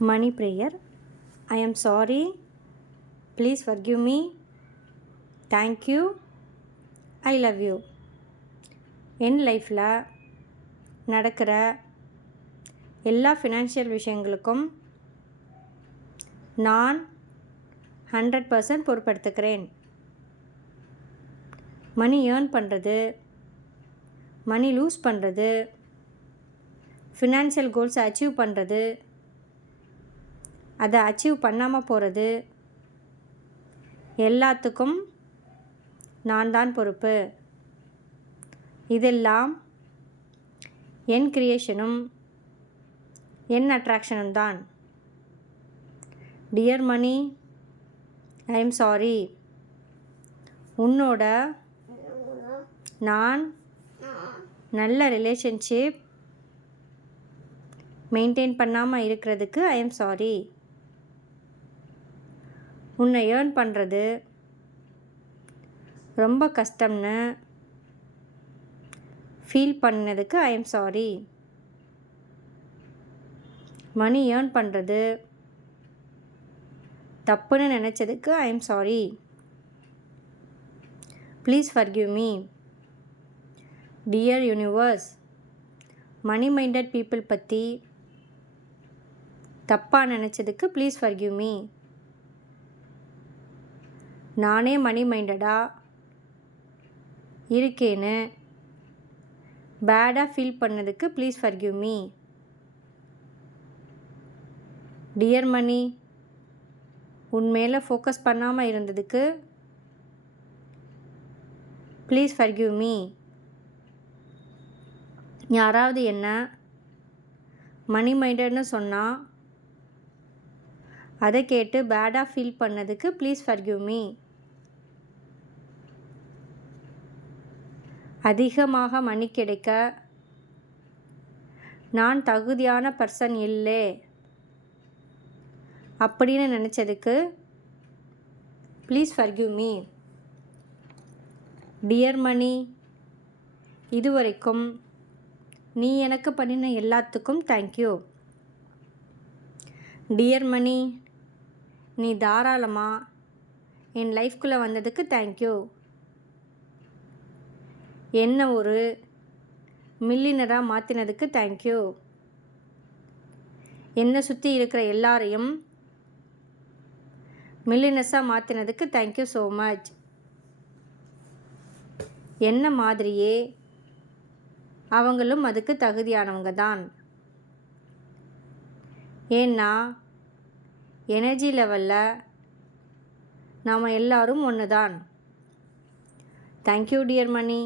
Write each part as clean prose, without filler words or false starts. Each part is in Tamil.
Money prayer. I am sorry. Please forgive me. Thank you. I love you. என் லைஃப்பில் நடக்கிற எல்லா ஃபினான்ஷியல் விஷயங்களுக்கும் நான் 100% பொறுப்பெடுத்துக்கிறேன். மணி ஏர்ன் பண்ணுறது, மணி லூஸ் பண்ணுறது, ஃபினான்ஷியல் கோல்ஸை அச்சீவ் பண்ணுறது, அதை அச்சீவ் பண்ணாமல் போகிறது, எல்லாத்துக்கும் நான் தான் பொறுப்பு. இதெல்லாம் என் கிரியேஷனும் என் அட்ராக்ஷனும் தான். Dear money, I am sorry. உன்னோட நான் நல்ல ரிலேஷன்ஷிப் மெயின்டைன் பண்ணாமல் இருக்கிறதுக்கு ஐ எம் சாரி. உன்னை ஏர்ன் பண்ணுறது ரொம்ப கஷ்டம்னு ஃபீல் பண்ணதுக்கு I am sorry. Money earn பண்ணுறது தப்புன்னு நினச்சதுக்கு I am sorry. Please forgive me. Dear universe, money minded people பற்றி தப்பாக நினச்சதுக்கு ப்ளீஸ் ஃபர்கிவ் மீ. நானே மணி மைண்டடாக இருக்கேன்னு பேடாக ஃபீல் பண்ணதுக்கு please forgive me. Dear money, உன் மேலே ஃபோக்கஸ் பண்ணாமல் இருந்ததுக்கு ப்ளீஸ் ஃபர்கிவ் மீ. யாராவது என்ன மணி மைண்டட்னு சொன்னால் அதை கேட்டு பேடாக ஃபீல் பண்ணதுக்கு ப்ளீஸ் ஃபர்கிவ் மீ. அதிகமாக மணி கிடைக்க நான் தகுதியான பர்சன் இல்லை அப்படின்னு நினச்சதுக்கு please forgive me. Dear money, இதுவரைக்கும் நீ எனக்கு பண்ணின எல்லாத்துக்கும் தேங்க்யூ. டியர் மணி, நீ தாராளமாக என் லைஃப்குள்ளே வந்ததுக்கு தேங்க்யூ. என்ன ஒரு மில்லியனராக மாற்றினதுக்கு தேங்க்யூ. என்னை சுற்றி இருக்கிற எல்லாரையும் மில்லியனர்ஸாக மாற்றினதுக்கு தேங்க்யூ ஸோ மச். என்ன மாதிரியே அவங்களும் அதுக்கு தகுதியானவங்க தான். ஏன்னா எனர்ஜி லெவலில் நாம் எல்லாரும் ஒன்று தான். Thank you dear money.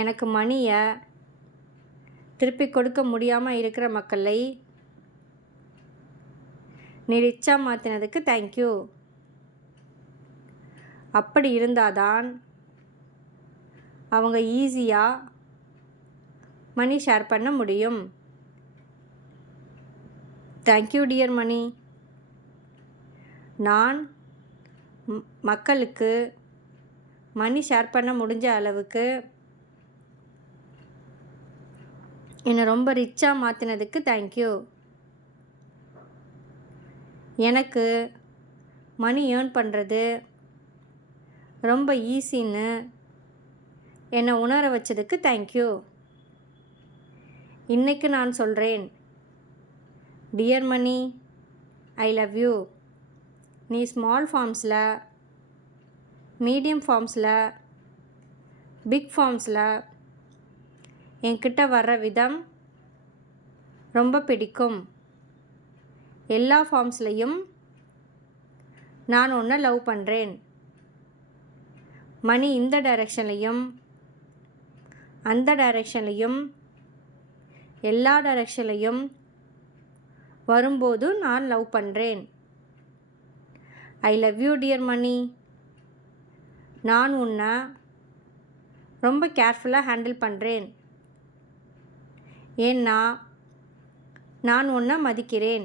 எனக்கு மணியை திருப்பி கொடுக்க முடியாமல் இருக்கிற மக்களை நீ ரிச்சாக மாற்றினதுக்கு தேங்க்யூ. அப்படி இருந்தாதான் அவங்க ஈஸியாக மணி ஷேர் பண்ண முடியும். Thank you dear money. நான் மக்களுக்கு மணி ஷேர் பண்ண முடிஞ்ச அளவுக்கு என்னை ரொம்ப ரிச்சாக மாற்றினதுக்கு தேங்க்யூ. எனக்கு மணி ஏர்ன் பண்ணுறது ரொம்ப ஈஸின்னு என்னை உணர வச்சதுக்கு தேங்க்யூ. இன்றைக்கு நான் சொல்கிறேன், dear money, I love you. நீ ஸ்மால் ஃபார்ம்ஸில், மீடியம் ஃபார்ம்ஸில், பிக் ஃபார்ம்ஸில் என்கிட்ட வர்ற விதம் ரொம்ப பிடிக்கும். எல்லா ஃபார்ம்ஸ்லையும் நான் உன்னை லவ் பண்ணுறேன். மணி இந்த டைரெக்ஷன்லையும் அந்த டைரெக்ஷன்லையும் எல்லா டைரெக்ஷன்லையும் வரும்போது நான் லவ் பண்ணுறேன். I love you dear money. நான் உன்னை ரொம்ப கேர்ஃபுல்லாக ஹேண்டில் பண்ணுறேன். ஏன்னா நான் உன்னை மதிக்கிறேன்.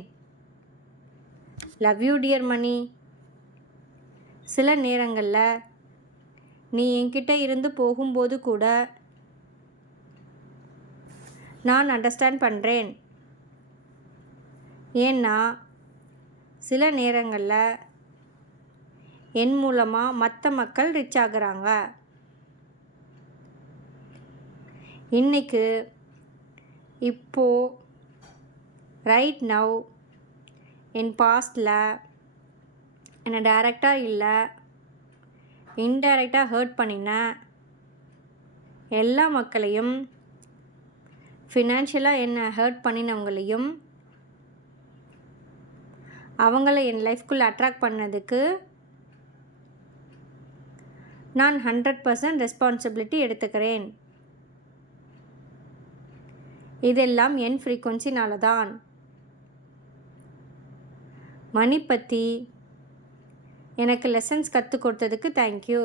Love you dear money. சில நேரங்களில் நீ என்கிட்ட இருந்து போகும்போது கூட நான் அண்டர்ஸ்டாண்ட் பண்ணுறேன். ஏன்னா சில நேரங்களில் என் மூலமாக மற்ற மக்கள் ரிச் ஆகுறாங்க. இன்றைக்கு இப்போது ரைட் நவ் என் பாஸ்டில் என்னை டைரெக்டாக இல்லை இன்டைரக்டாக ஹர்ட் பண்ணின எல்லா மக்களையும், ஃபினான்ஷியலாக என்னை ஹர்ட் பண்ணினவங்களையும், அவங்கள என் லைஃப்குள்ளே அட்ராக்ட் பண்ணதுக்கு நான் 100% ரெஸ்பான்சிபிலிட்டி எடுத்துக்கிறேன். இதெல்லாம் என் ஃப்ரீக்குவன்சினால தான். மணி பற்றி எனக்கு லெசன்ஸ் கற்றுக் கொடுத்ததுக்கு தேங்க்யூ.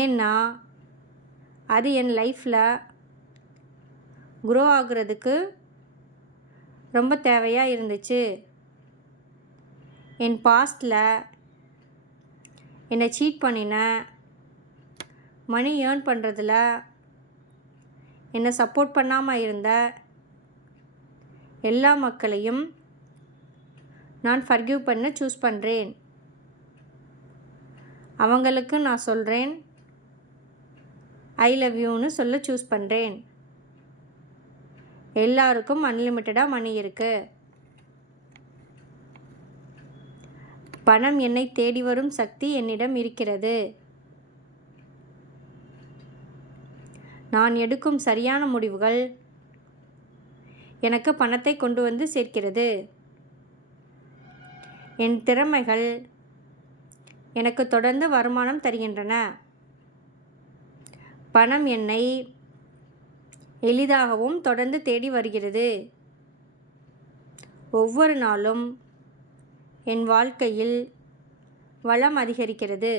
ஏன்னா அது என் லைஃப்பில் க்ரோ ஆகுறதுக்கு ரொம்ப தேவையாக இருந்துச்சு. என் பாஸ்டில் என்னை சீட் பண்ணின, மணி ஏர்ன் பண்ணுறதில் என்னை சப்போர்ட் பண்ணாமல் இருந்த எல்லா மக்களையும் நான் ஃபர்கிவ் பண்ண சூஸ் பண்ணுறேன். அவங்களுக்கு நான் சொல்கிறேன் ஐ லவ் யூன்னு சொல்ல சூஸ் பண்ணுறேன். எல்லாருக்கும் அன்லிமிட்டடாக மணி இருக்குது. பணம் என்னை தேடி வரும் சக்தி என்னிடம் இருக்கிறது. நான் எடுக்கும் சரியான முடிவுகள் எனக்கு பணத்தை கொண்டு வந்து சேர்க்கிறது. என் திறமைகள் எனக்கு தொடர்ந்து வருமானம் தருகின்றன. பணம் என்னை எளிதாகவும் தொடர்ந்து தேடி வருகிறது. ஒவ்வொரு நாளும் என் வாழ்க்கையில் வளம் அதிகரிக்கிறது.